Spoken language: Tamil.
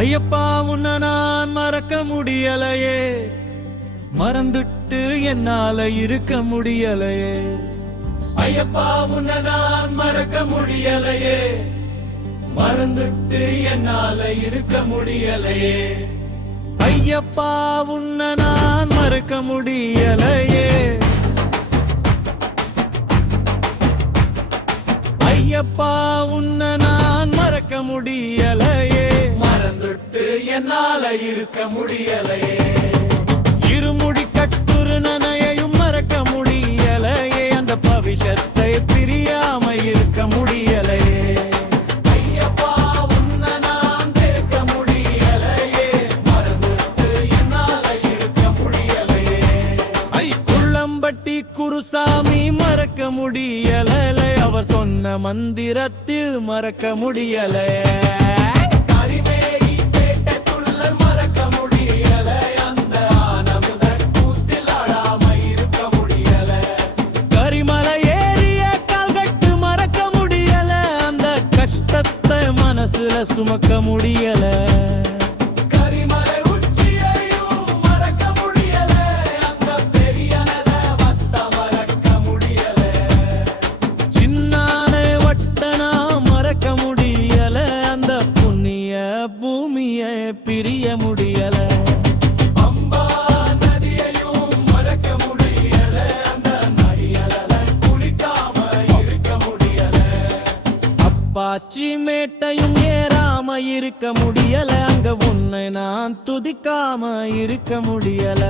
ஐயப்பா உன்ன நான் மறக்க முடியலையே. மறந்துட்டு என்னால இருக்க முடியலையே. ஐயப்பா உன்ன நான் மறக்க முடியலையே. மறந்துட்டு என்னால இருக்க முடியலையே. ஐயப்பா உன்ன நான் மறக்க முடியலையே. ஐயப்பா உன்ன நான் மறக்க முடியலையே. என்னால இருக்க முடியலையே. இருமுடி கட்டுரு நனையையும் மறக்க முடியலையே. அந்த பவிஷத்தை பிரியாம இருக்க முடியலையே. ஐ குள்ளம்பட்டி குருசாமி மறக்க முடியல அவர் சொன்ன மந்திரத்தில் மறக்க முடியல புண்ணிய பூமிய பிரிய முடியல. ஆச்சி மேட்டையும் ஏறாம இருக்க முடியல. அங்க உன்னை நான் துதிக்காம இருக்க முடியல.